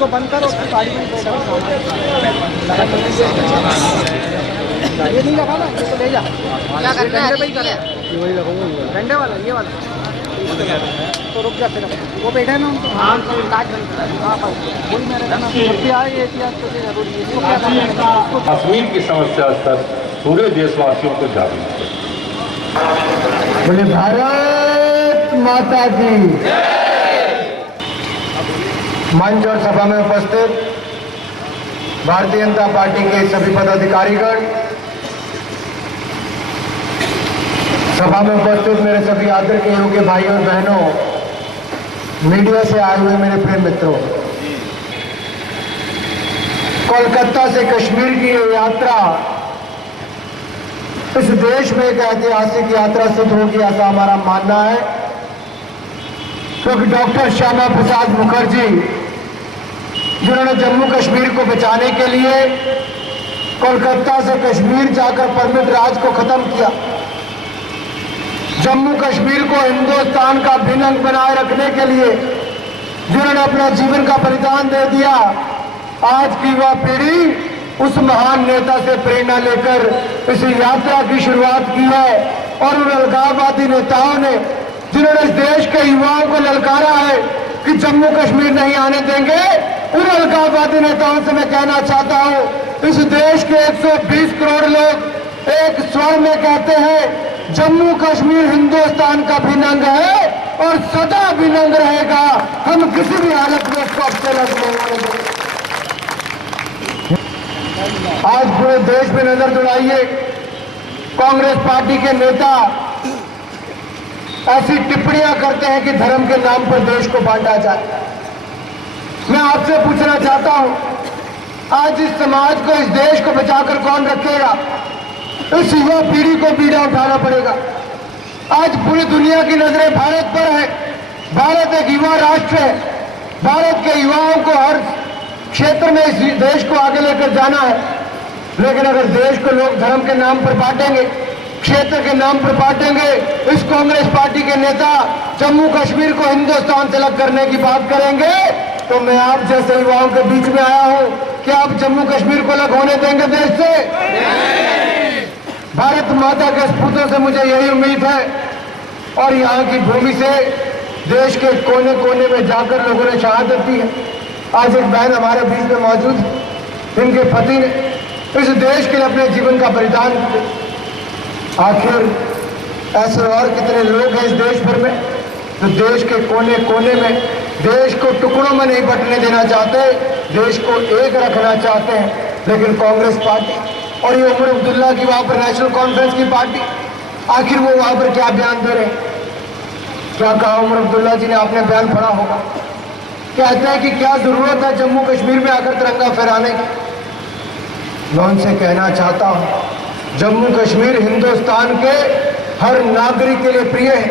उसको बंद करो, गाड़ी में बैठा ये नहीं लगा ना, इसको ले जा। क्या करना है? वही लगाऊंगा, डंडे वाला, ये वाला तो रुक जा फिर। वो बैठे ना उनको, हाँ काट बंद कर। हाँ वही मेरे एहतियात तो जरूरी है। इसको क्या करना है? कश्मीर की समस्या तक पूरे देशवासियों को जागरूक करें। बोले भारत माता की। मंच और सभा में उपस्थित भारतीय जनता पार्टी के सभी पदाधिकारीगण, सभा में उपस्थित मेरे सभी आदर के योग्य भाइयों और बहनों, मीडिया से आए हुए मेरे प्रिय मित्रों, कोलकाता से कश्मीर की ये यात्रा इस देश में एक ऐतिहासिक यात्रा सिद्ध होगी, ऐसा हमारा मानना है। क्योंकि डॉक्टर श्यामा प्रसाद मुखर्जी, जिन्होंने जम्मू कश्मीर को बचाने के लिए कोलकाता से कश्मीर जाकर परमिट राज को खत्म किया, जम्मू कश्मीर को हिंदुस्तान का भिन्न अंग बनाए रखने के लिए जिन्होंने अपना जीवन का बलिदान दे दिया, आज की वह पीढ़ी उस महान नेता से प्रेरणा लेकर इस यात्रा की शुरुआत की है। और उन अलगाववादी नेताओं ने, जिन्होंने इस देश के युवाओं को ललकारा है कि जम्मू कश्मीर नहीं आने देंगे, उन अलगाववादी नेताओं से मैं कहना चाहता हूं, इस देश के 120 करोड़ लोग एक स्वर में कहते हैं जम्मू कश्मीर हिंदुस्तान का भिन्न अंग है और सदा भिन्न अंग रहेगा। हम किसी भी हालत में उसको अपने लग नहीं होने देंगे। आज पूरे देश में नजर दौड़ाइए, कांग्रेस पार्टी के नेता ऐसी टिप्पणियां करते हैं कि धर्म के नाम पर देश को बांटा जाए। मैं आपसे पूछना चाहता हूं, आज इस समाज को, इस देश को बचाकर कौन रखेगा? इस युवा पीढ़ी को बीड़ा उठाना पड़ेगा। आज पूरी दुनिया की नजरें भारत पर है। भारत एक युवा राष्ट्र है। भारत के युवाओं को हर क्षेत्र में इस देश को आगे लेकर जाना है। लेकिन अगर देश को लोग धर्म के नाम पर बांटेंगे, क्षेत्र के नाम पर बांटेंगे, इस कांग्रेस पार्टी के नेता जम्मू कश्मीर को हिंदुस्तान से अलग करने की बात करेंगे, तो मैं आप जैसे युवाओं के बीच में आया हूं कि आप जम्मू कश्मीर को अलग होने देंगे देश से? भारत माता के सपूतों से मुझे यही उम्मीद है। और यहाँ की भूमि से देश के कोने कोने में जाकर लोगों ने शहादत दी है। आज एक बहन हमारे बीच में मौजूद है, जिनके पति ने इस देश के लिए अपने जीवन का बलिदान दिया। आखिर ऐसे और कितने लोग हैं इस देश भर में जो देश के कोने कोने में देश को टुकड़ों में नहीं बंटने देना चाहते, देश को एक रखना चाहते हैं। लेकिन कांग्रेस पार्टी और ये उमर अब्दुल्ला की वहां पर नेशनल कॉन्फ्रेंस की पार्टी, आखिर वो वहां पर क्या बयान दे रहे हैं? क्या कहा उमर अब्दुल्ला जी ने? आपने बयान पढ़ा होगा। कहते हैं कि क्या जरूरत है जम्मू कश्मीर में आकर तिरंगा फहराने की। मैं उनसे कहना चाहता हूं, जम्मू कश्मीर हिंदुस्तान के हर नागरिक के लिए प्रिय है,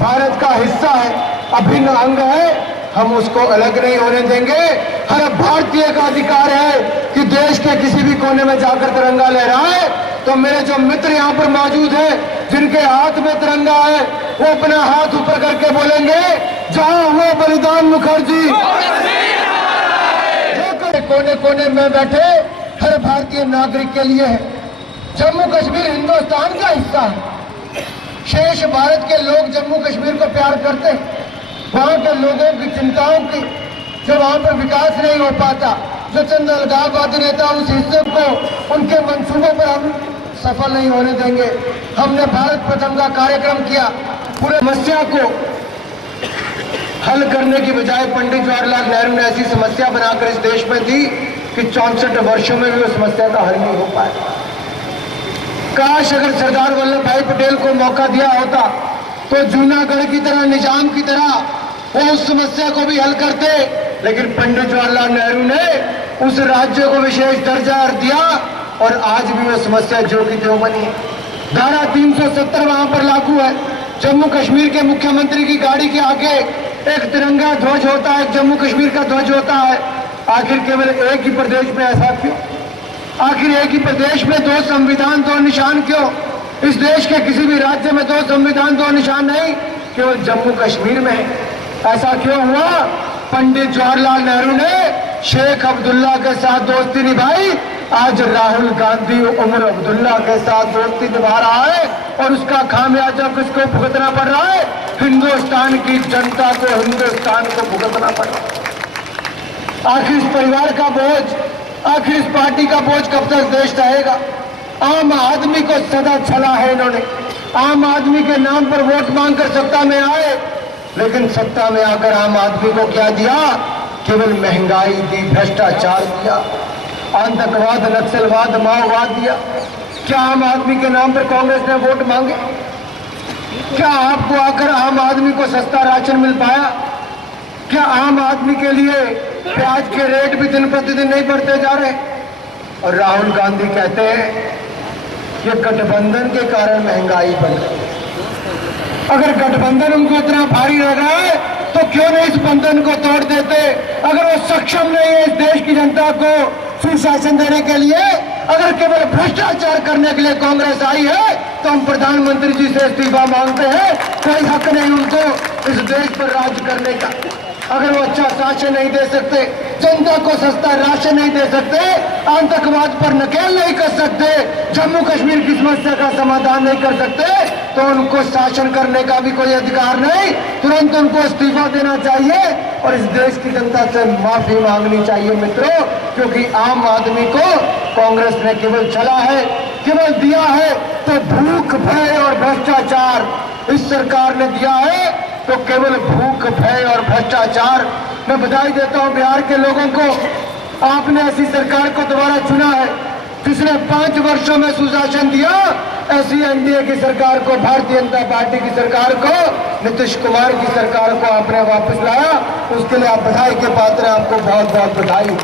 भारत का हिस्सा है, अभिन्न अंग है। हम उसको अलग नहीं होने देंगे। हर भारतीय का अधिकार है कि देश के किसी भी कोने में जाकर तिरंगा लहराए। तो मेरे जो मित्र यहाँ पर मौजूद हैं, जिनके हाथ में तिरंगा है, वो अपना हाथ ऊपर करके बोलेंगे, जहां हुए बलिदान मुखर्जी। कोने कोने में बैठे हर भारतीय नागरिक के लिए है। जम्मू कश्मीर हिंदुस्तान का हिस्सा है। शेष भारत के लोग जम्मू कश्मीर को प्यार करते हैं। वहां के लोगों की चिंताओं की, जो वहां पर विकास नहीं हो पाता, जो चंद अलगाववादी नेता उस हिस्से को, उनके मंसूबों पर हम सफल नहीं होने देंगे। हमने भारत प्रथम का कार्यक्रम किया। पूरे समस्या को हल करने की बजाय पंडित जवाहरलाल नेहरू ने ऐसी समस्या बनाकर इस देश में दी कि 64 वर्षों में भी उस समस्या का हल नहीं हो पाया। काश अगर सरदार वल्लभ भाई पटेल को मौका दिया होता तो जूनागढ़ की तरह, निजाम की तरह वो उस समस्या को भी हल करते। लेकिन पंडित जवाहरलाल नेहरू ने उस राज्य को विशेष दर्जा दिया और आज भी वो समस्या जो की त्यों बनी है। धारा 370 वहां पर लागू है। जम्मू कश्मीर के मुख्यमंत्री की गाड़ी के आगे एक तिरंगा ध्वज होता है, एक जम्मू कश्मीर का ध्वज होता है। आखिर केवल एक ही प्रदेश में ऐसा क्यों? आखिर एक ही प्रदेश में दो संविधान, दो निशान क्यों? इस देश के किसी भी राज्य में दो संविधान, दो निशान नहीं, केवल जम्मू कश्मीर में है। ऐसा क्यों हुआ? पंडित जवाहरलाल नेहरू ने शेख अब्दुल्ला के साथ दोस्ती निभाई, आज राहुल गांधी उमर अब्दुल्ला के साथ दोस्ती निभा रहा है और उसका खामियाजा किसको भुगतना पड़ रहा है? हिंदुस्तान की जनता को, हिंदुस्तान को भुगतना पड़ रहा है। आखिर इस परिवार का बोझ, आखिर इस पार्टी का बोझ कब तक देश सहेगा? आम आदमी को सदा छला है इन्होंने। आम आदमी के नाम पर वोट मांगकर सत्ता में आए, लेकिन सत्ता में आकर आम आदमी को क्या दिया? केवल महंगाई दी, भ्रष्टाचार दिया, आतंकवाद, नक्सलवाद, माओवाद दिया। क्या आम आदमी के नाम पर कांग्रेस ने वोट मांगे? क्या आपको आकर आम आदमी को सस्ता राशन मिल पाया? क्या आम आदमी के लिए प्याज के रेट भी दिन प्रतिदिन नहीं बढ़ते जा रहे? और राहुल गांधी कहते हैं ये गठबंधन के कारण महंगाई बढ़ रही है। अगर गठबंधन उनको इतना भारी लग रहा है तो क्यों नहीं इस बंधन को तोड़ देते? अगर वो सक्षम नहीं है इस देश की जनता को सुशासन देने के लिए, अगर केवल भ्रष्टाचार करने के लिए कांग्रेस आई है, तो हम प्रधानमंत्री जी से इस्तीफा मांगते हैं। कोई हक नहीं उनको इस देश पर राज करने का। अगर वो अच्छा शासन नहीं दे सकते, जनता को सस्ता राशन नहीं दे सकते, आतंकवाद पर नकेल नहीं कर सकते, जम्मू कश्मीर की समस्या का समाधान नहीं कर सकते, तो उनको शासन करने का भी कोई अधिकार नहीं। तुरंत उनको इस्तीफा देना चाहिए और इस देश की जनता से माफी मांगनी चाहिए मित्रों, क्योंकि आम आदमी को कांग्रेस ने केवल छला है, केवल दिया है तो भूख, भय और भ्रष्टाचार इस सरकार ने दिया है, तो केवल भूख, भय और भ्रष्टाचार। मैं बधाई देता हूं बिहार के लोगों को, आपने ऐसी सरकार को दोबारा चुना है जिसने 5 वर्षों में सुशासन दिया। ऐसी एनडीए की सरकार को, भारतीय जनता पार्टी की सरकार को, नीतीश कुमार की सरकार को आपने वापस लाया, उसके लिए आप बधाई के पात्र हैं। आपको बहुत बहुत बधाई।